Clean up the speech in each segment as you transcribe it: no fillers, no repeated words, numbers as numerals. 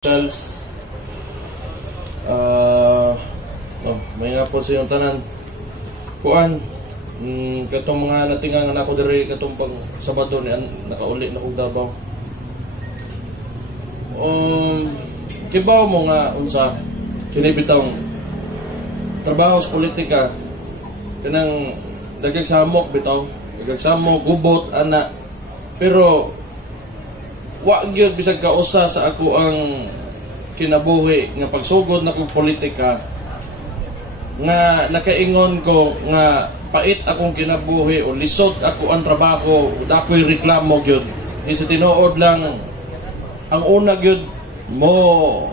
Charles, may nga po sa iyong tanan kuan katong mga natingang anak ko diri katong pang Sabado ni nakauli na kong Davao. Kibaw mo nga unsa kini bitong trabaho sa politika kanang dagagsamok bitaw, dagagsamok gubot ana, pero wa gyud bisag kausa sa ako ang kinabuhi nga pagsugod na kong politika nga nakaingon ko nga pait akong kinabuhi o lisod ako ang trabaho dakoy reklamo gyud isa tinuod lang ang una gyud mo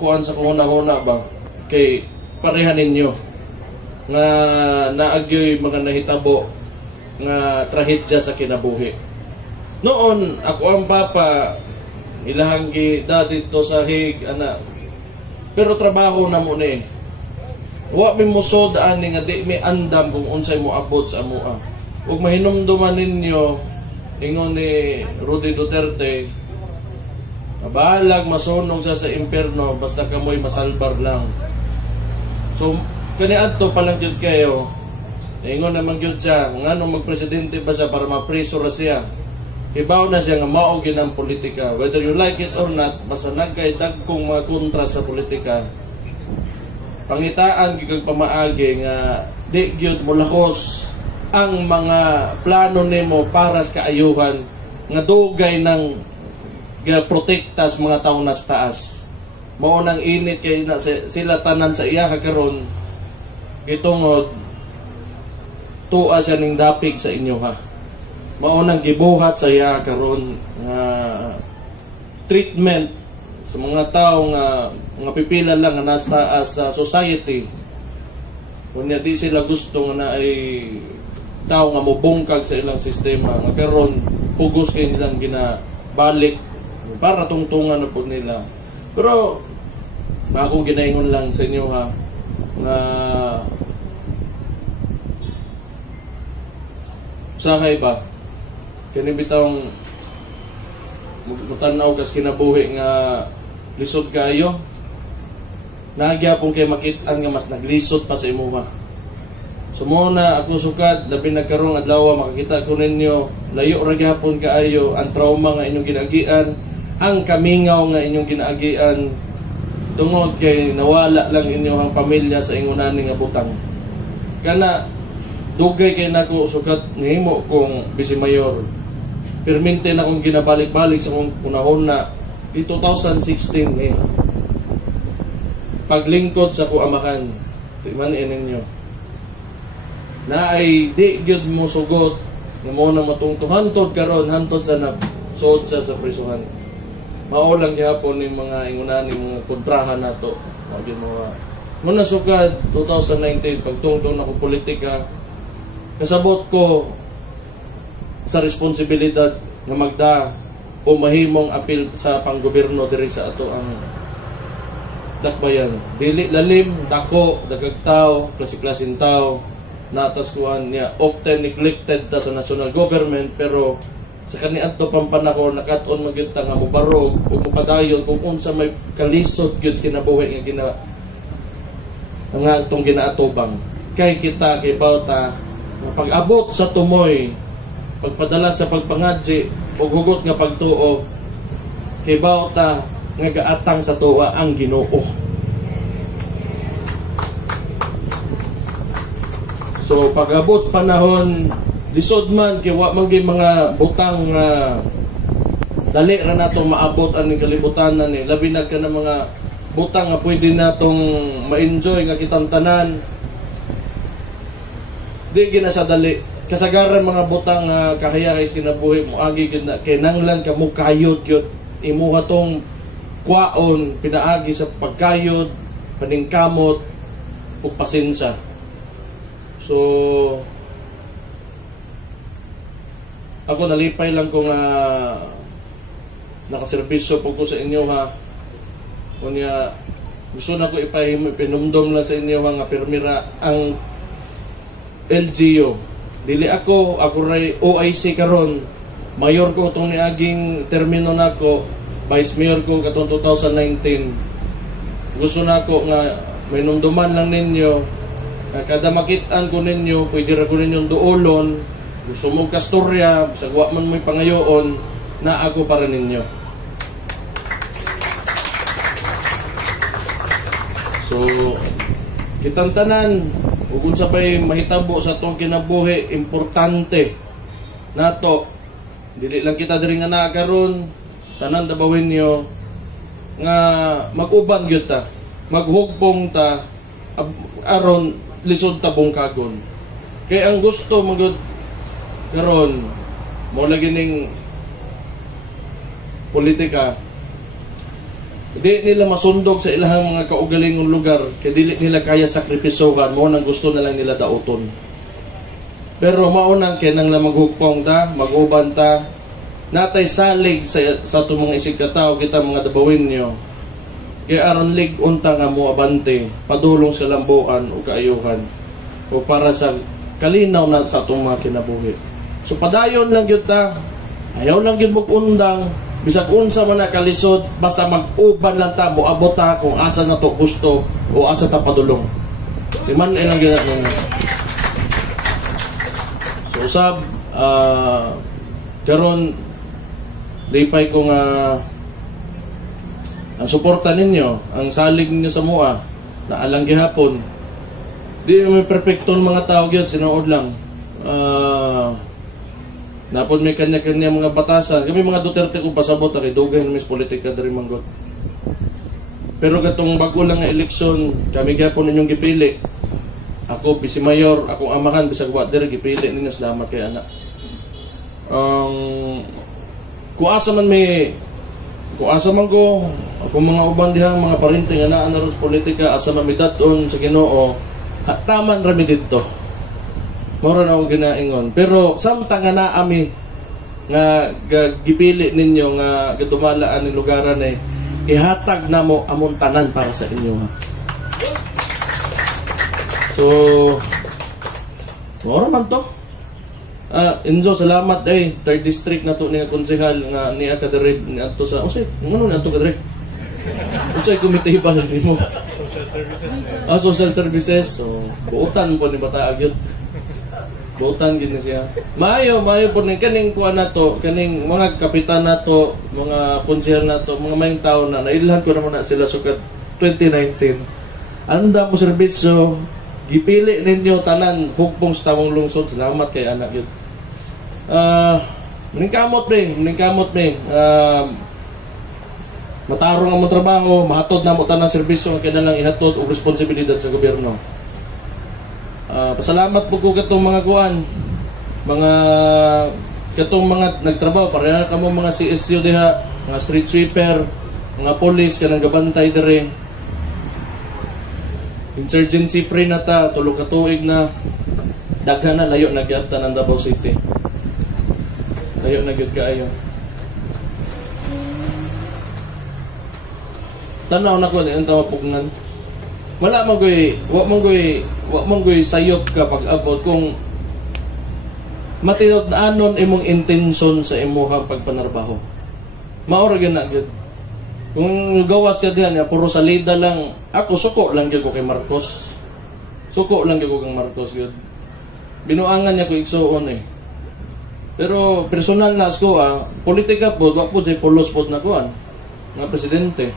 kuan sa kuna-huna ba kay parehan ninyo nga naagyoy mga nahitabo nga trahedya sa kinabuhi. Noon ako ang papa ilahang dito sa hig ana. Pero trabaho na mo ni. Wa mi musod ani nga di mi andam kung unsay mo abot sa amoa. Ug mahinumduman ninyo ingon ni Rudy Duterte mabalag masunog sa impierno basta kamoy masalbar lang. So kaniadto pa lang jud kayo. Ingon naman yun siya, nga nung magpresidente ba siya para mapreso ra siya. Ibaw na siya nga mao gyud ang politika. Whether you like it or not, basta nagkay dagkong mga kontra sa politika. Pangitaan gyud pamaagi nga di gyud molakos ang mga plano nimo para sa kaayuhan nga dugay ng protekta sa mga tawo nas taas. Mao nang init kay na sila tanan sa iya karon gitungod tuwa siya ning dapig sa inyo ha. Maunang gibuhat sa iya karon nga treatment sa mga tao nga pipila lang nga nasa sa society. Kunya di sila gusto nga na ay tao nga mobungkag sa ilang sistema. Nga karon pugos kay nilang ginabalik para tungtungan na po nila. Pero ako ginaingon lang sa inyo ha nga sakay ba kani bitong mutanaw kas kinabuhi nga lisod kayo nagyapon kay makit-an nga mas naglisod pa sa imuha. So muna ako sukad labi nagkarong adlaw makakita ko ninyo layo ra gyapon kaayo ang trauma nga inyong ginagian, ang kamingaw nga inyong ginaagian tungod kay nawala lang inyong pamilya sa ingunani nga butang. Kana dugay kay nako sukat nihimo kong Vice Mayor. Permente na akong ginabalik-balik sa kong kunahon na di 2016 paglingkod sa kuamakan. Timan ninyo. Na ay di gyud mo sugot nga mo na matungtuhantod karon hantod sa napsod sa prisuhan. Mao lang gyapon ning mga ingunani mga kontrahan nato. Mao gyud mo na sukad 2019 pagtungtong na ko politika. Kasabot ko sa responsibilidad nga magda o mahimong apil sa panggobyerno diri sa ato ang dakbayan. Dili lalim, dako, dagagtaw, klase-klaseng tao, natas kuan niya often neglected ta sa national government, pero sa kaniadto pang panahon nakat-on magyud ta nga mobarog o mopadayon kung unsa may kalisod gyud kinabuhi nga nga atong ginaatubang. Kay kita kay bawta pag-abot sa tumoy, pagpadala sa pagpangadji o hugot nga pagtuo, kay bawta nga gaatang sa tuwa ang Ginoo. So pag-abot panahon, lisod man kay wa man mga butang dali ra nato maabot ang kalibutan ni labi na ka ng mga butang nga pwede natong ma-enjoy nga kitang tanan. Di ginasadali kasagaran mga butang kahaya kay kinabuhi mo agi gid na kay nanglan ka mo kayod gyud imuha tong kwaon pinaagi sa pagkayod paningkamot ug pasensya. So ako nalipay lang ko nga nakaserbisyo po ko sa inyo ha. Kunya gusto na ko ipinumdom lang sa inyo nga permira ang LGU. Dili ako ray OIC karon mayor ko itong niaging termino nako, vice mayor ko katong 2019. Gusto nako nga may nunduman lang ninyo, na kada makitaan ko ninyo, pwede ra ko ninyong duolon, gusto mo kastorya, sagwa man mo'y pangayoon, na ako para ninyo. So, kitang tanan, ug unsa pa'y mahitabo sa atong kinabuhi, importante nato. Dili lang kita diri nga naa karon, tanan dabawin niyo nga mag-uban gyud ta, maghugpong ta aron lisod ta bungkagon. Kay ang gusto magud karon mo lagi ning politika, di nila masundog sa ilahang mga kaugalingong lugar, kay dili nila kaya sakripisohan, mo nang gusto na lang nila dauton. Pero maunang kinang na maghugpong ta, mag-uban ta, natay salig sa itong mga isig katao, kita mga dabawin nyo. Kaya aron lig unta nga mo abante, padulong sa lambuan o kaayuhan, o para sa kalinaw na sa itong mga kinabuhi. So padayon lang yun ta, ayaw lang yun mag-undang, bisag unsa man na kalisod, basta mag-uban lang ta, buabot ta kung asa na to gusto o asa ta padulong. Timan ilang ginagawa nga. So usab, karon lipay ko nga ang suporta ninyo, ang salig ninyo sa mua, na alang gihapon. Di may perfectong mga tao yun, sinuod lang. Napod may kanya-kanya mga batasan. Kami mga Duterte kung pasabot, dugay na mis politika dari manggot. Pero katong bago lang nga eleksyon, kami gihapon ninyong gipili. Ako, bisi mayor, akong amahan, bisag wa diri, gipili ninyo, salamat kay anak. Kung asa man ko, kung mga uban dihang mga parinting nga naa na ron sa politika, asa man midaton sa Ginoo, taman rami dito. Moro na akong ginaingon. Pero samtang nga naami nga gipili ninyo nga gadumalaan ni lugaran ay ihatag na mo among tanan para sa inyo. So, moro man to. Enzo, salamat eh. 3rd district na to niya konsehal nga niya kaderib ni ato sa usay. Ngano ni ato kaderib? Usay komite ba ni mo? Social services. So, buutan po ni bataag yun. Buutan gid ni siya. Maayo po ni kaning kuan nato, kaning mga kapitan nato, mga konsehal nato, mga mayong tawo na nailhan ko na muna sila sukat 2019. Anda mo serbisyo, gipili ninyo tanan hugpong sa tawong lungsod. Salamat kay anak yun. Meningkamot me. Matarong ang trabaho, mahatod na mo tanang serbisyo nga kailangan ihatod o responsibilidad sa gobyerno. Pasalamat po ko katong mga kuan, katong mga nagtrabaho, pareha ka mo mga CSU diha, mga street sweeper, mga police kanang gabantay dire. Insurgency free na ta, tulog ka tuig na, daghan na layo nagyapta ng Davao City. Layo na gyud kaayo. Tanaw na ko ang tawapugnan. Wala man goy sayop ka pag abot kung matinod na anon imong intention sa imong pagpanarbaho. Maura gyud na gyud. Kung gawas ka diyan, puro salida lang. Ako, suko lang ko kay Marcos. Suko lang ko kay Marcos. Yun. Binuangan niya ko iksoon eh. Pero personal na ako, politika po, wak po dyan pulos po na kuan. Nga presidente.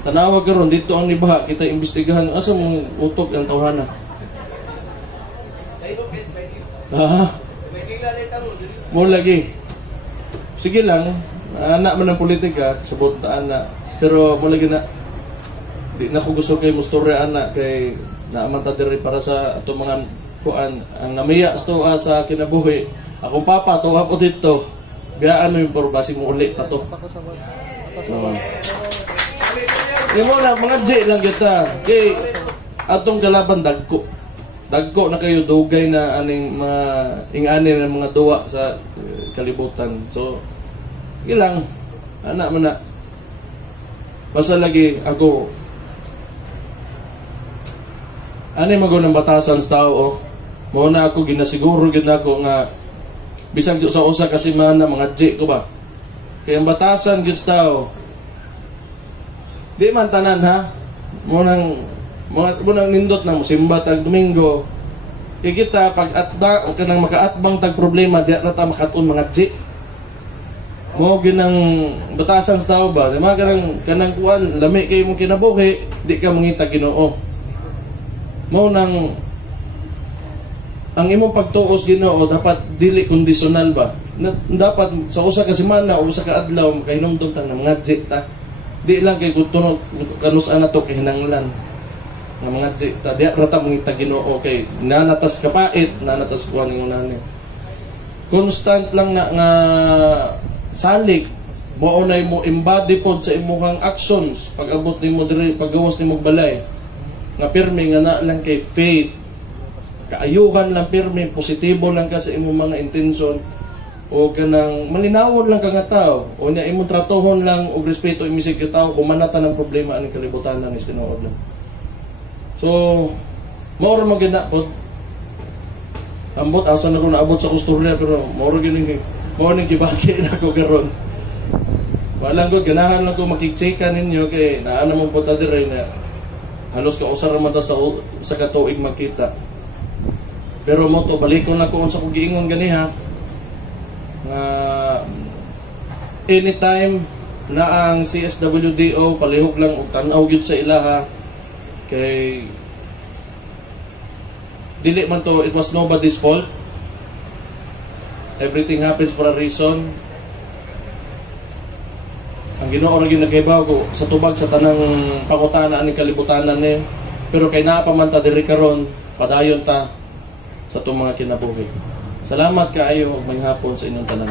Tanawag ka ron, dito ang nibaha, kita imbestigahan. Asa mong utok ang tawhana? Mo lagi. Sige lang. Anak man ng politika, sabot na anak. Pero mula gina, di na ko gusto kay mustorya anak kay naamanta diri para sa ato mga kuan. Ang namiya sa kinabuhi. Akong papa, tuwa po dito. Biyaan mo yung porbasi mo ulit pa to. So, mo na, mga J lang kita. Kay atong kalaban dagko. Dagko na kayo, dugay na aning mga ing-ani ng mga duwa sa kalibutan. So, ilang anak mo na basta lagi ako ano yung ng batasan sa tao mo na ako ginasiguro gid nako nga Bisag sa usa ka semana mga J ko ba. Kaya ang batasan gyud tao. Di man tanan ha. Munang nindot na mo simba tag Domingo. Kaya kita pag atba o kanang makaatbang tag problema di na ta makatun mga J. Mo ginang batasan sa tao ba? Di mga kanang kuan lami kay mo kinabuhi, di ka mangita Ginoo. Mo nang ang imong pagtuos Ginoo dapat dili kondisyonal ba? Dapat sa usa ka semana o usa ka adlaw makahinumdum ta ng mga jita. Di lang kay kutunog kanus ana to kahinanglan. Nga mga jita di rata mangita Ginoo kay nanatas kapait, nanatas kuan ning unani. Constant lang na nga salig mo unay mo embody pod sa imong actions pag abot nimo diri paggawas nimo balay nga pirmi nga na lang kay faith kaayuhan lang pirmi positibo lang ka sa imong mga intensyon o kanang malinawon lang ka nga tao o nya imong tratohon lang og respeto imisig ka tao kumanata ng problema aning kalibutan lang is tinuod lang. So more man gid na pod ambot asa na ko naabot sa kusturya pero more gid morning kibaki na ko karon. Walang ko ganahan lang ko makikcheka ninyo kay naa na mo puta dire na halos ka usar man ta sa katuig makita. Pero mo to balikon na ko unsa ko giingon ganiha nga anytime na ang CSWDO palihog lang og tan-aw gyud sa ilaha kay dili man to it was nobody's fault. Everything happens for a reason. Ang Ginoo ra gyud nagkaibaw ko sa tubag sa tanang pangutana ani kalibutanan ni. Pero kay naa pa man ta diri karon, padayon ta sa itong mga kinabuhi. Salamat kaayo ug maghapon sa inyong tanan.